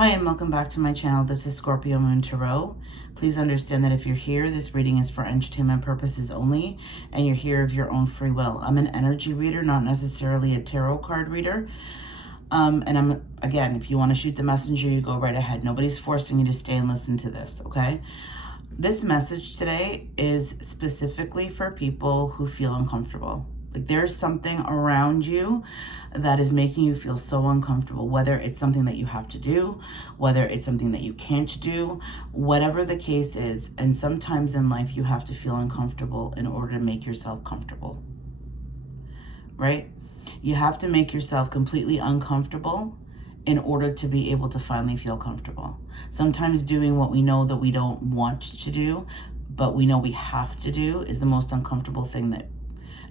Hi, and welcome back to my channel. This is Scorpio Moon Tarot. Please understand that if you're here, this reading is for entertainment purposes only, and you're here of your own free will. I'm an energy reader, not necessarily a tarot card reader. Again, if you want to shoot the messenger, you go right ahead. Nobody's forcing you to stay and listen to this, okay? This message today is specifically for people who feel uncomfortable. Like there's something around you that is making you feel so uncomfortable, whether it's something that you have to do, whether it's something that you can't do, whatever the case is. And sometimes in life you have to feel uncomfortable in order to make yourself comfortable, right? You have to make yourself completely uncomfortable in order to be able to finally feel comfortable. Sometimes doing what we know that we don't want to do, but we know we have to do, is the most uncomfortable thing that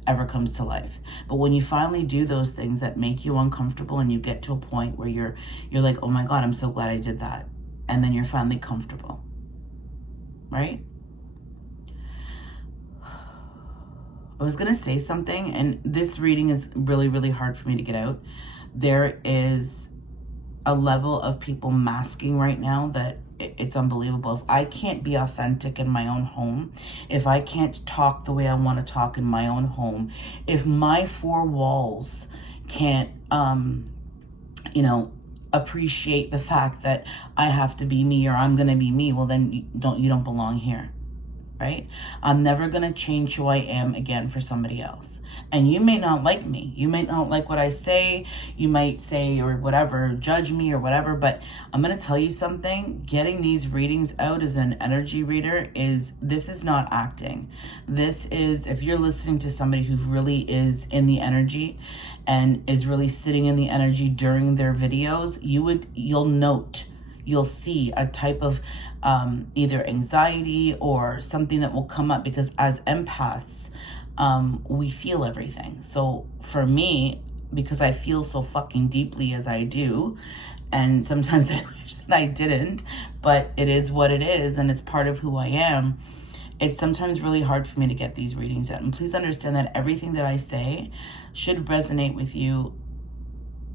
ever comes to life. But when you finally do those things that make you uncomfortable and you get to a point where you're like, oh my God, I'm so glad I did that. And then you're finally comfortable, right? I was going to say something, and this reading is really, really hard for me to get out. There is a level of people masking right now that it's unbelievable. If I can't be authentic in my own home, if I can't talk the way I want to talk in my own home, if my four walls can't, appreciate the fact that I have to be me or I'm going to be me, well, then you don't belong here. Right? I'm never going to change who I am again for somebody else. And you may not like me. You may not like what I say. You might say or whatever, judge me or whatever. But I'm going to tell you something. Getting these readings out as an energy reader this is not acting. This is, if you're listening to somebody who really is in the energy and is really sitting in the energy during their videos, you'll see a type of either anxiety or something that will come up, because as empaths, we feel everything. So for me, because I feel so fucking deeply as I do, and sometimes I wish that I didn't, but it is what it is, and it's part of who I am. It's sometimes really hard for me to get these readings out. And please understand that everything that I say should resonate with you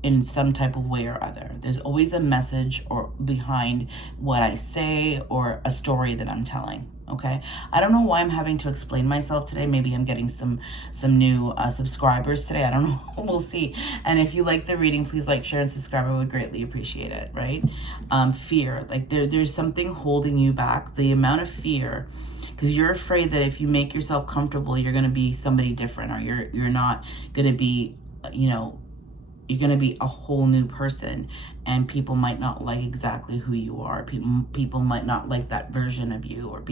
in some type of way or other. There's always a message or behind what I say or a story that I'm telling, okay? I don't know why I'm having to explain myself today. Maybe I'm getting some new subscribers today. I don't know. We'll see. And if you like the reading, please like, share, and subscribe. I would greatly appreciate it, right? Fear. Like there's something holding you back. The amount of fear, because you're afraid that if you make yourself comfortable, you're going to be somebody different, or you're not going to be, you're going to be a whole new person, and people might not like exactly who you are. People might not like that version of you, or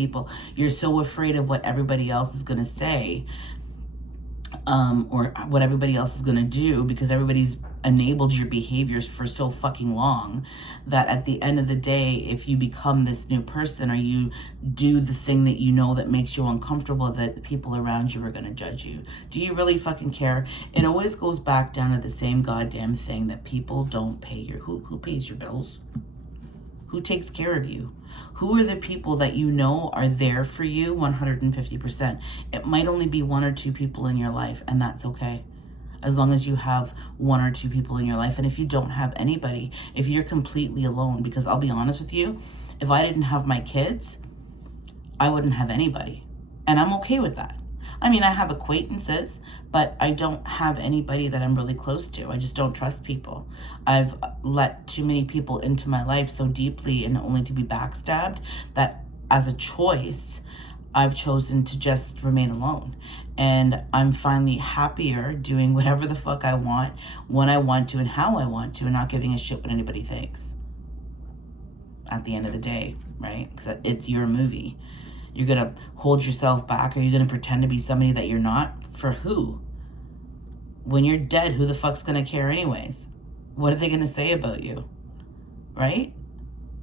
you're so afraid of what everybody else is going to say, or what everybody else is going to do, because everybody's enabled your behaviors for so fucking long, that at the end of the day, if you become this new person, or you do the thing that you know that makes you uncomfortable, that the people around you are going to judge you. Do you really fucking care? It always goes back down to the same goddamn thing, that people don't pay who pays your bills? Who takes care of you? Who are the people that you know are there for you 150%? It might only be one or two people in your life, and that's okay. As long as you have one or two people in your life. And if you don't have anybody, if you're completely alone, because I'll be honest with you, if I didn't have my kids, I wouldn't have anybody. And I'm okay with that. I mean, I have acquaintances, but I don't have anybody that I'm really close to. I just don't trust people. I've let too many people into my life so deeply, and only to be backstabbed, that as a choice, I've chosen to just remain alone. And I'm finally happier doing whatever the fuck I want, when I want to, and how I want to, and not giving a shit what anybody thinks at the end of the day, right? Because it's your movie. You're going to hold yourself back, or you're going to pretend to be somebody that you're not? For who? When you're dead, who the fuck's going to care anyways? What are they going to say about you? Right?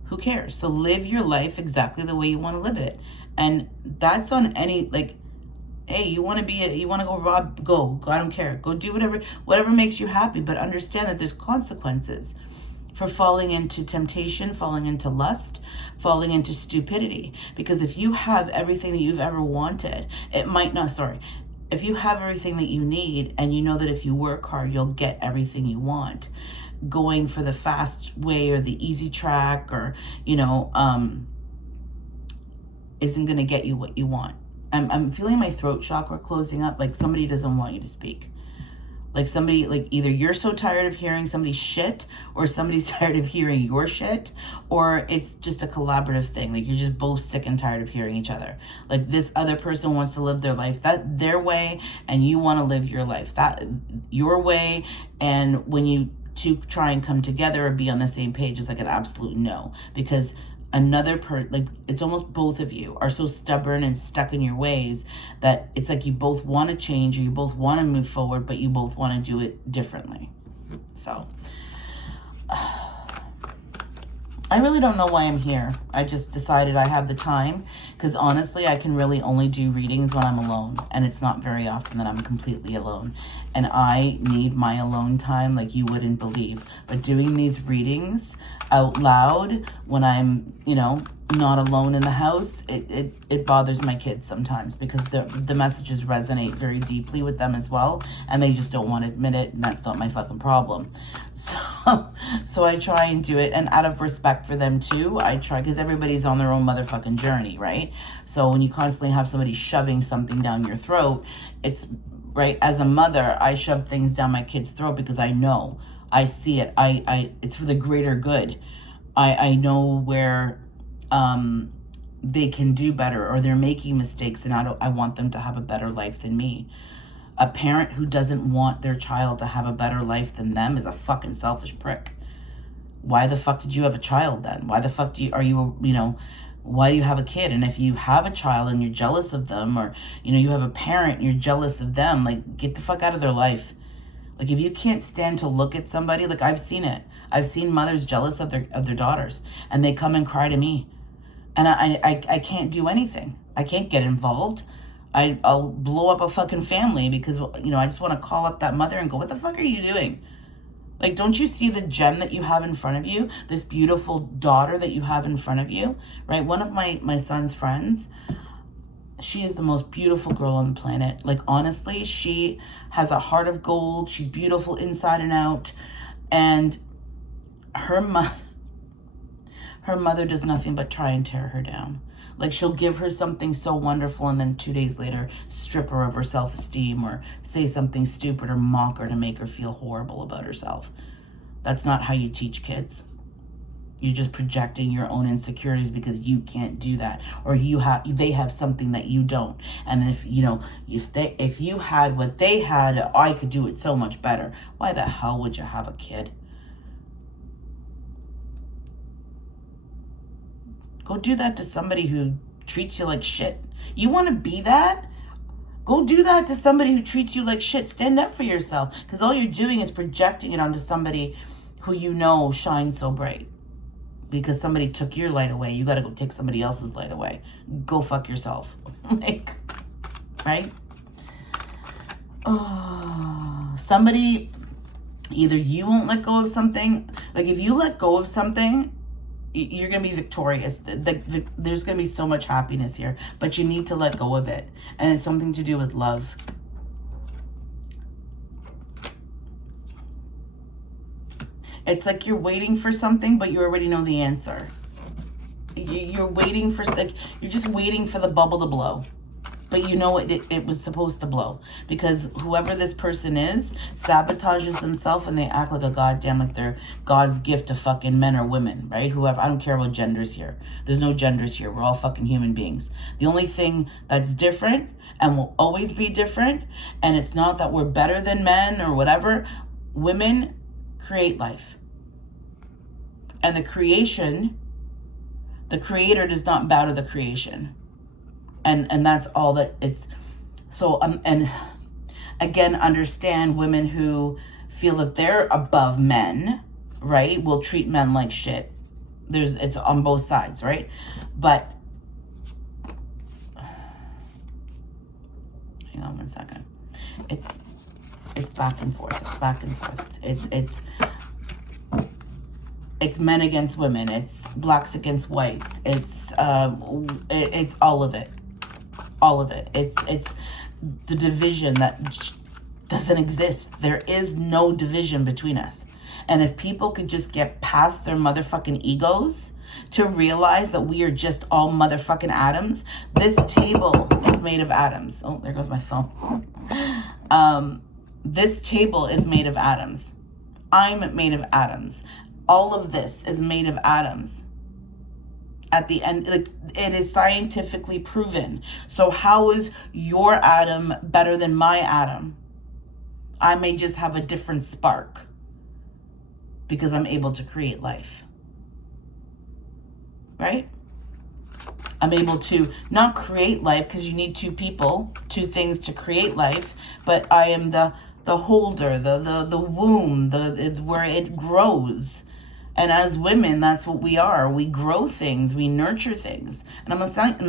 Who cares? So live your life exactly the way you want to live it. And that's on any, hey, you want to go rob, go. I don't care. Go do whatever makes you happy. But understand that there's consequences for falling into temptation, falling into lust, falling into stupidity. Because if you have everything that you've ever wanted, if you have everything that you need, and you know that if you work hard, you'll get everything you want, going for the fast way or the easy track, or, isn't going to get you what you want. I'm feeling my throat chakra closing up, like somebody doesn't want you to speak. Like somebody, like either you're so tired of hearing somebody's shit, or somebody's tired of hearing your shit, or it's just a collaborative thing. Like you're just both sick and tired of hearing each other. Like this other person wants to live their life their way, and you want to live your life your way. And when you two try and come together or be on the same page, it's like an absolute no, because it's almost both of you are so stubborn and stuck in your ways that it's like you both want to change, or you both want to move forward, but you both want to do it differently. So I really don't know why I'm here. I just decided I have the time, because honestly, I can really only do readings when I'm alone, and it's not very often that I'm completely alone. And I need my alone time like you wouldn't believe. But doing these readings out loud when I'm, not alone in the house, it bothers my kids sometimes, because the messages resonate very deeply with them as well, and they just don't want to admit it, and that's not my fucking problem. So I try and do it, and out of respect for them too, I try, because everybody's on their own motherfucking journey, right? So when you constantly have somebody shoving something down your throat, it's right. As a mother, I shove things down my kid's throat because I know, I see it. It's for the greater good. I know where they can do better, or they're making mistakes, and I want them to have a better life than me. A parent who doesn't want their child to have a better life than them is a fucking selfish prick. Why the fuck did you have a child then? Why the fuck why do you have a kid? And if you have a child and you're jealous of them, or, you have a parent and you're jealous of them, like, get the fuck out of their life. Like, if you can't stand to look at somebody, like, I've seen it. I've seen mothers jealous of their daughters, and they come and cry to me. And I can't do anything. I can't get involved. I'll blow up a fucking family because, I just want to call up that mother and go, what the fuck are you doing? Like, don't you see the gem that you have in front of you? This beautiful daughter that you have in front of you, right? One of my son's friends, she is the most beautiful girl on the planet. Like, honestly, she has a heart of gold. She's beautiful inside and out. And her mother does nothing but try and tear her down. Like, she'll give her something so wonderful, and then 2 days later strip her of her self-esteem, or say something stupid, or mock her to make her feel horrible about herself. That's not how you teach kids. You're just projecting your own insecurities because you can't do that, or they have something that you don't. And if you had what they had, I could do it so much better. Why the hell would you have a kid? Go do that to somebody who treats you like shit. You want to be that? Go do that to somebody who treats you like shit. Stand up for yourself, because all you're doing is projecting it onto somebody who shines so bright. Because somebody took your light away, you got to go take somebody else's light away. Go fuck yourself. Like, right? Oh, somebody, either you won't let go of something. Like, if you let go of something, you're going to be victorious. There's going to be so much happiness here, but you need to let go of it. And it's something to do with love. It's like you're waiting for something, but you already know the answer. You're waiting for, like, you're just waiting for the bubble to blow. But you know it was supposed to blow. Because whoever this person is sabotages themselves, and they act like like they're God's gift to fucking men or women, right? Whoever, I don't care about genders here. There's no genders here. We're all fucking human beings. The only thing that's different, and will always be different, and it's not that we're better than men or whatever, women create life. And the creator does not bow to the creation. And that's all that it's. So, and again, understand women who feel that they're above men, right, will treat men like shit. It's on both sides, right? But, hang on 1 second. It's back and forth. It's back and forth. It's men against women. It's blacks against whites. It's all of it. All of it. It's the division that doesn't exist. There is no division between us. And if people could just get past their motherfucking egos to realize that we are just all motherfucking atoms. This table is made of atoms. Oh, there goes my phone. This table is made of atoms. I'm made of atoms. All of this is made of atoms. At the end, like, it is scientifically proven. So how is your atom better than my atom? I may just have a different spark because I'm able to create life. Right? I'm able to not create life, because you need two people, two things to create life, but I am the holder, the womb, where it grows. And as women, that's what we are. We grow things, we nurture things. And I'm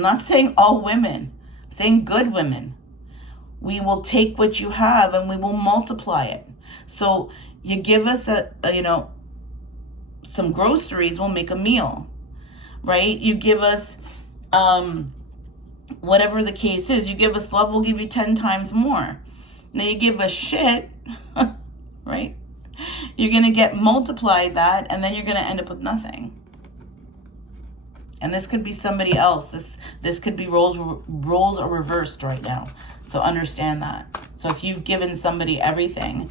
not saying all women, I'm saying good women. We will take what you have and we will multiply it. So you give us some groceries, we'll make a meal. Right? You give us whatever the case is. You give us love, we'll give you 10 times more. Now you give us shit, right? You're going to get multiplied that, and then you're going to end up with nothing. And this could be somebody else. This could be roles are reversed right now. So understand that. So if you've given somebody everything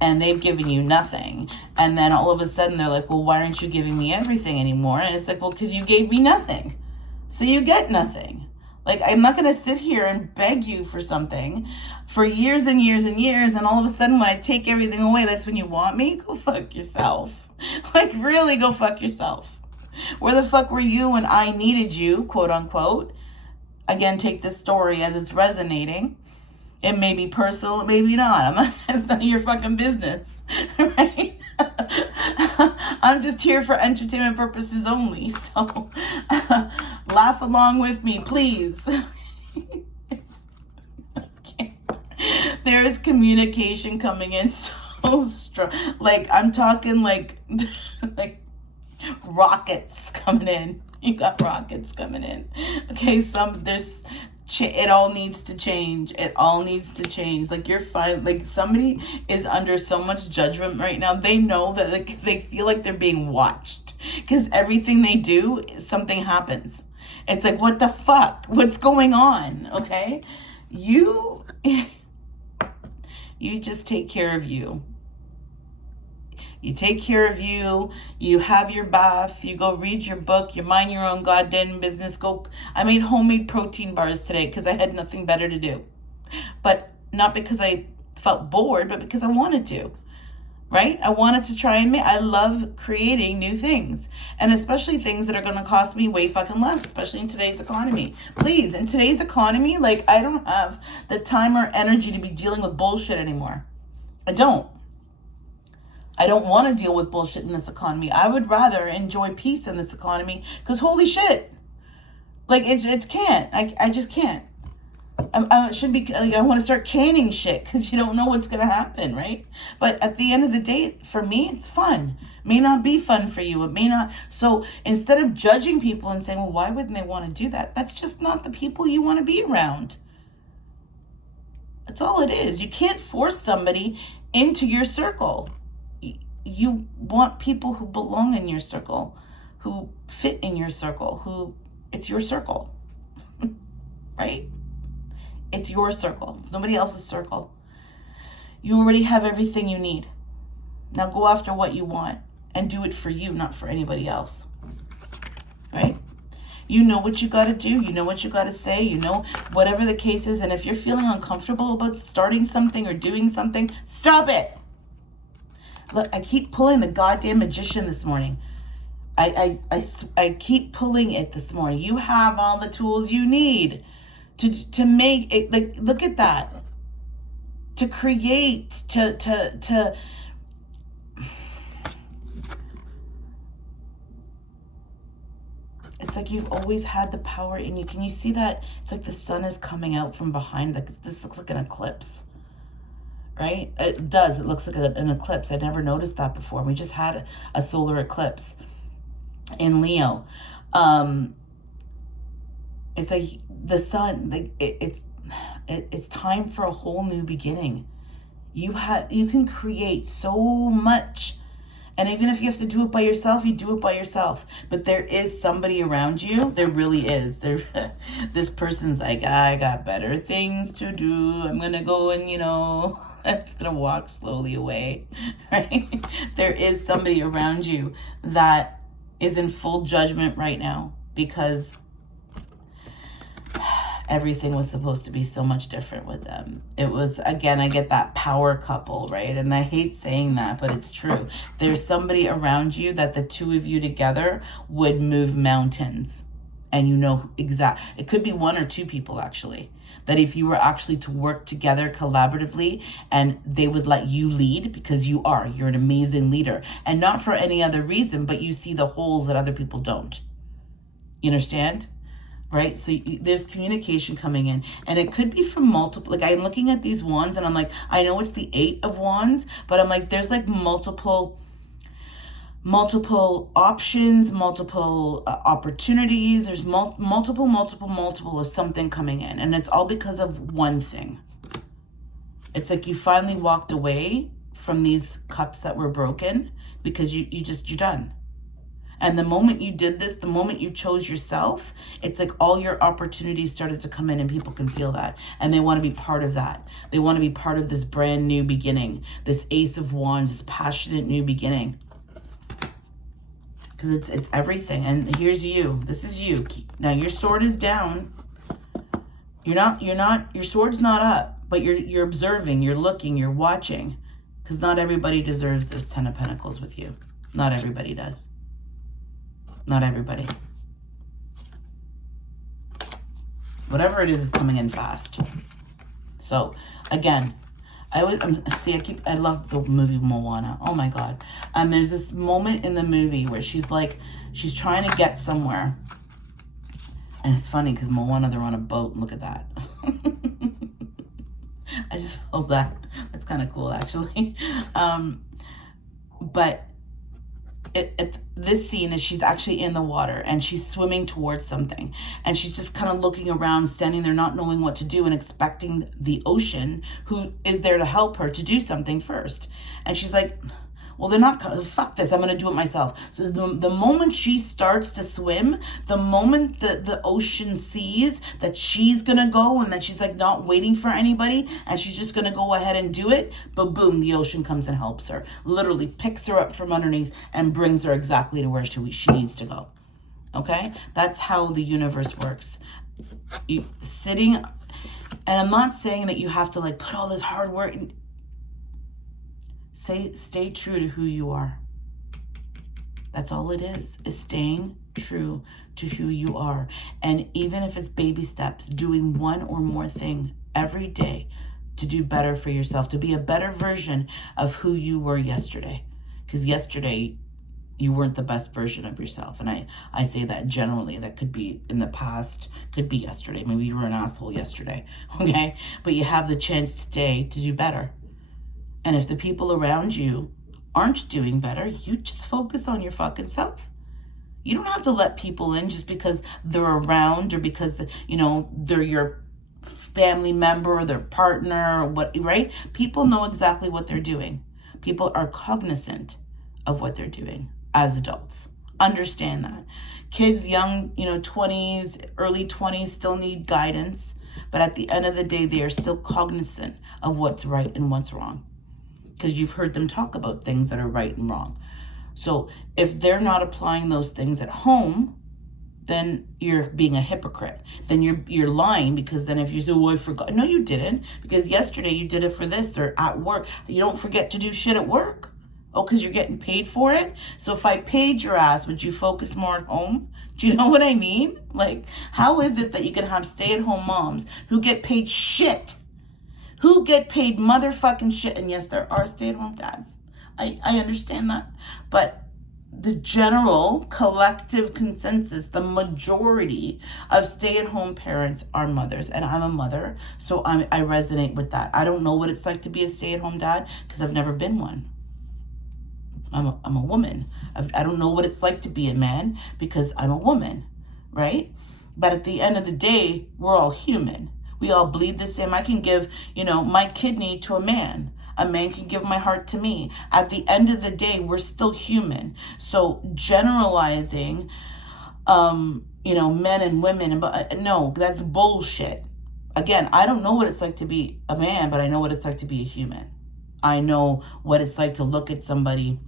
and they've given you nothing, and then all of a sudden they're like, well, why aren't you giving me everything anymore? And it's like, well, because you gave me nothing. So you get nothing. Like, I'm not going to sit here and beg you for something for years and years and years, and all of a sudden when I take everything away, that's when you want me? Go fuck yourself. Like, really, go fuck yourself. Where the fuck were you when I needed you, quote unquote? Again, take this story as it's resonating. It may be personal, it may be not. It's none of your fucking business, right? I'm just here for entertainment purposes only. So laugh along with me, please. Okay. There is communication coming in so strong. Like, I'm talking like rockets coming in. You got rockets coming in. Okay, it all needs to change. It all needs to change. Like, you're fine. Like, somebody is under so much judgment right now. They know that, like, they feel like they're being watched, because everything they do, something happens. It's like, what the fuck? What's going on? Okay? You just take care of you. You take care of you, you have your bath, you go read your book, you mind your own goddamn business. I made homemade protein bars today because I had nothing better to do. But not because I felt bored, but because I wanted to, right? I wanted to try and I love creating new things, and especially things that are going to cost me way fucking less, especially in today's economy. Please, in today's economy, like, I don't have the time or energy to be dealing with bullshit anymore. I don't want to deal with bullshit in this economy. I would rather enjoy peace in this economy, because holy shit, like, it can't. I just can't. I should be, like, I want to start canning shit, because you don't know what's going to happen, right? But at the end of the day, for me, it's fun. It may not be fun for you. It may not. So instead of judging people and saying, well, why wouldn't they want to do that? That's just not the people you want to be around. That's all it is. You can't force somebody into your circle. You want people who belong in your circle, who fit in your circle, it's your circle, right? It's your circle. It's nobody else's circle. You already have everything you need. Now go after what you want and do it for you, not for anybody else, right? You know what you got to do. You know what you got to say. You know, whatever the case is. And if you're feeling uncomfortable about starting something or doing something, stop it. Look, I keep pulling the goddamn magician this morning. I keep pulling it this morning. You have all the tools you need to make it. Like, look at that. To create, to it's like you've always had the power in you. Can you see that? It's like the sun is coming out from behind. Like, this looks like an eclipse. Right? It does. It looks like an eclipse. I never noticed that before. We just had a solar eclipse in Leo. It's like the sun. Like, it's time for a whole new beginning. You can create so much, And even if you have to do it by yourself, you do it by yourself. But there is somebody around you. There really is. This person's like, I got better things to do. I'm going to go and, it's going to walk slowly away, right? There is somebody around you that is in full judgment right now because everything was supposed to be so much different with them. It was, again, I get that power couple, right? And I hate saying that, but it's true. There's somebody around you that the two of you together would move mountains. And it could be one or two people actually, that if you were actually to work together collaboratively and they would let you lead because you're an amazing leader. And not for any other reason, but you see the holes that other people don't. You understand? Right? So there's communication coming in, and it could be from multiple, like I'm looking at these wands and I'm like, I know it's the 8 of Wands, but I'm like, there's like multiple options, multiple opportunities. There's multiple of something coming in, and it's all because of one thing. It's like you finally walked away from these cups that were broken because you're done. And the moment you did this, the moment you chose yourself, it's like all your opportunities started to come in, and people can feel that. And they want to be part of that. They want to be part of this brand new beginning, this Ace of Wands, this passionate new beginning. Because it's everything. And here's you. This is you. Now your sword is down. Your sword's not up, but you're observing, you're looking, you're watching. Because not everybody deserves this 10 of Pentacles with you. Not everybody does. Not everybody. Whatever it is coming in fast. So again, I love the movie Moana. Oh my God. And there's this moment in the movie where she's trying to get somewhere. And it's funny because Moana, they're on a boat. Look at that. I just felt that. That's kind of cool actually. But this scene is she's actually in the water and she's swimming towards something, and she's just kind of looking around, standing there not knowing what to do and expecting the ocean, who is there to help her, to do something first. And she's like, well, they're not, fuck this, I'm going to do it myself. So the moment she starts to swim, the moment the ocean sees that she's going to go and that she's like not waiting for anybody and she's just going to go ahead and do it, but boom, the ocean comes and helps her. Literally picks her up from underneath and brings her exactly to where she needs to go. Okay? That's how the universe works. And I'm not saying that you have to like put all this hard work in. Stay true to who you are. That's all it is staying true to who you are. And even if it's baby steps, doing one or more thing every day to do better for yourself, to be a better version of who you were yesterday. Because yesterday, you weren't the best version of yourself. And I say that generally. That could be in the past, could be yesterday. Maybe you were an asshole yesterday, okay? But you have the chance today to do better. And if the people around you aren't doing better, you just focus on your fucking self. You don't have to let people in just because they're around or because they're your family member or their partner or what, right? People know exactly what they're doing. People are cognizant of what they're doing as adults. Understand that. Kids, young, 20s, early 20s still need guidance. But at the end of the day, they are still cognizant of what's right and what's wrong. Because you've heard them talk about things that are right and wrong. So if they're not applying those things at home, then you're being a hypocrite. Then you're lying, because then if you say, oh, I forgot. No, you didn't. Because yesterday you did it for this, or at work. You don't forget to do shit at work. Oh, because you're getting paid for it? So if I paid your ass, would you focus more at home? Do you know what I mean? Like, how is it that you can have stay-at-home moms who get paid shit? Who get paid motherfucking shit? And yes, there are stay-at-home dads. I understand that. But the general collective consensus, the majority of stay-at-home parents are mothers. And I'm a mother, so I resonate with that. I don't know what it's like to be a stay-at-home dad because I've never been one. I'm a woman. I don't know what it's like to be a man because I'm a woman, right? But at the end of the day, we're all human. We all bleed the same. I can give, my kidney to a man. A man can give my heart to me. At the end of the day, we're still human. So generalizing, men and women, but no, that's bullshit. Again, I don't know what it's like to be a man, but I know what it's like to be a human. I know what it's like to look at somebody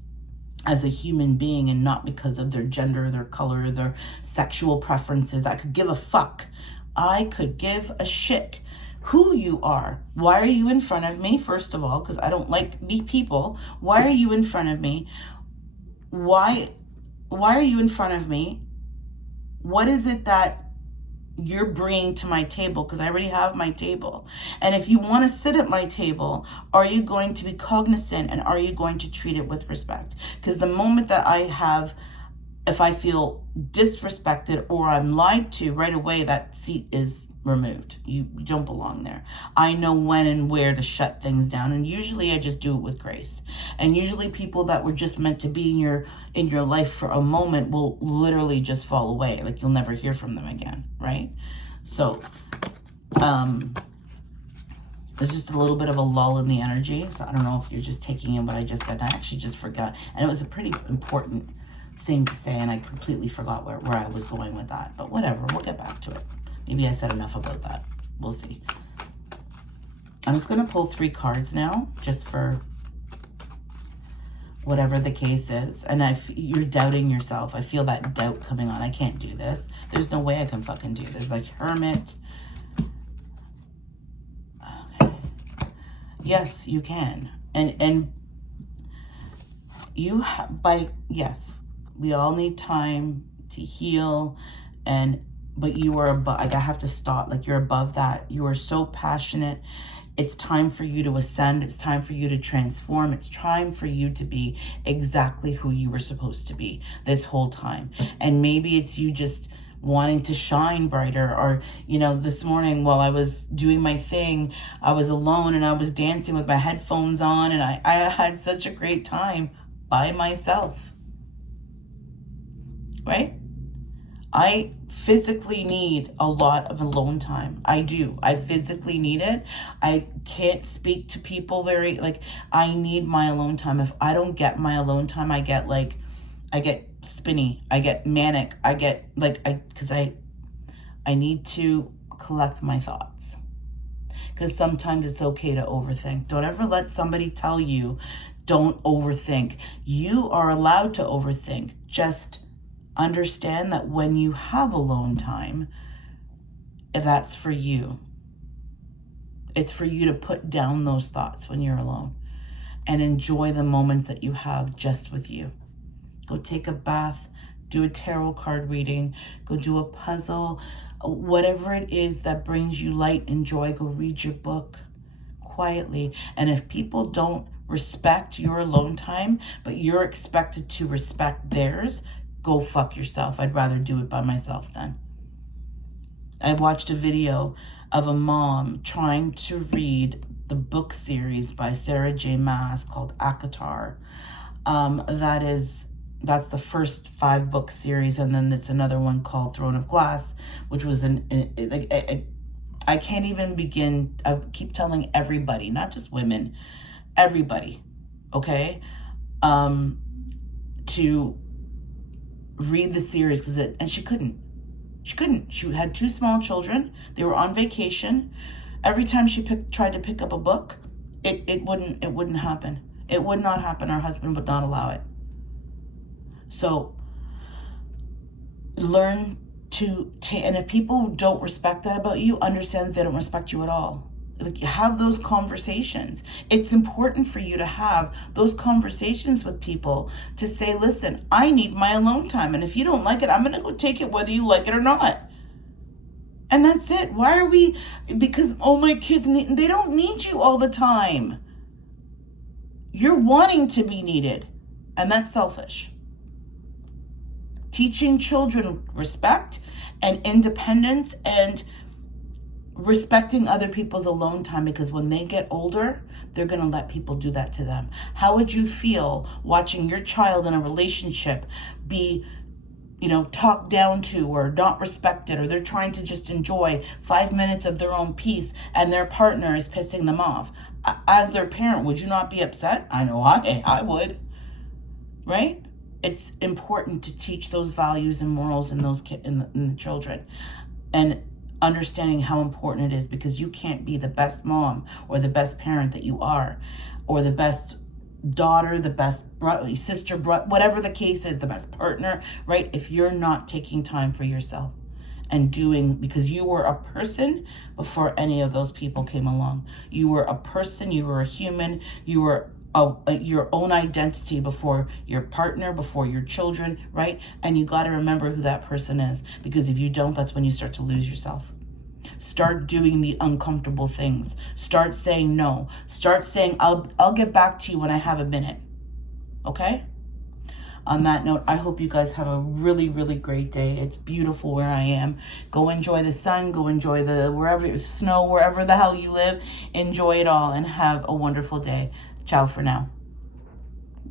as a human being and not because of their gender, their color, their sexual preferences. I could give a fuck. I could give a shit who you are. Why are you in front of me? First of all, because I don't like these people. Why are you in front of me? Why are you in front of me? What is it that you're bringing to my table? Because I already have my table. And if you want to sit at my table, are you going to be cognizant and are you going to treat it with respect? Because the moment that if I feel disrespected or I'm lied to, right away that seat is removed. You don't belong there. I know when and where to shut things down, and usually I just do it with grace. And usually people that were just meant to be in your life for a moment will literally just fall away. Like you'll never hear from them again, right? So there's just a little bit of a lull in the energy. So I don't know if you're just taking in what I just said. I actually just forgot, and it was a pretty important thing to say, and I completely forgot where I was going with that. But whatever, we'll get back to it. Maybe I said enough about that. We'll see. I'm just going to pull 3 cards now, just for whatever the case is. And you're doubting yourself. I feel that doubt coming on. I can't do this. There's no way I can fucking do this. Like Hermit. Okay. Yes, you can. And you yes, we all need time to heal, but you are above. Like, I have to stop. Like, you're above that. You are so passionate. It's time for you to ascend. It's time for you to transform. It's time for you to be exactly who you were supposed to be this whole time. And maybe it's you just wanting to shine brighter. Or, this morning while I was doing my thing, I was alone and I was dancing with my headphones on, and I had such a great time by myself. Right? I physically need a lot of alone time. I do. I physically need it. I can't speak to people I need my alone time. If I don't get my alone time, I get spinny. I get manic. I get because I need to collect my thoughts. Because sometimes it's okay to overthink. Don't ever let somebody tell you, don't overthink. You are allowed to overthink. Just understand that when you have alone time, that's for you. It's for you to put down those thoughts when you're alone and enjoy the moments that you have just with you. Go take a bath, do a tarot card reading, go do a puzzle, whatever it is that brings you light and joy. Go read your book quietly. And if people don't respect your alone time, but you're expected to respect theirs, go fuck yourself. I'd rather do it by myself then. I watched a video of a mom trying to read the book series by Sarah J. Maas called ACOTAR. That's the first 5 book series, and then it's another one called Throne of Glass, which was I can't even begin. I keep telling everybody, not just women, everybody, okay, to read the series, and she couldn't. She had 2 small children. They were on vacation. Every time she tried to pick up a book, it wouldn't happen. It would not happen. Her husband would not allow it. So learn to and if people don't respect that about you, understand that they don't respect you at all. Have those conversations. It's important for you to have those conversations with people to say, listen, I need my alone time. And if you don't like it, I'm going to go take it whether you like it or not. And that's it. Why are we, because, my kids they don't need you all the time. You're wanting to be needed. And that's selfish. Teaching children respect and independence and respecting other people's alone time, because when they get older, they're going to let people do that to them. How would you feel watching your child in a relationship be, talked down to or not respected, or they're trying to just enjoy 5 minutes of their own peace and their partner is pissing them off? As their parent, would you not be upset? I know I would, right? It's important to teach those values and morals in those in the children, and understanding how important it is, because you can't be the best mom or the best parent that you are, or the best daughter, the best sister, whatever the case is, the best partner, right? If you're not taking time for yourself and doing, because you were a person before any of those people came along. You were a person, you were a human, you were your own identity before your partner, before your children, right? And you got to remember who that person is, because if you don't, that's when you start to lose yourself. Start doing the uncomfortable things. Start saying no. Start saying, I'll get back to you when I have a minute. Okay? On that note, I hope you guys have a really, really great day. It's beautiful where I am. Go enjoy the sun. Go enjoy the wherever snow, wherever the hell you live. Enjoy it all and have a wonderful day. Ciao for now.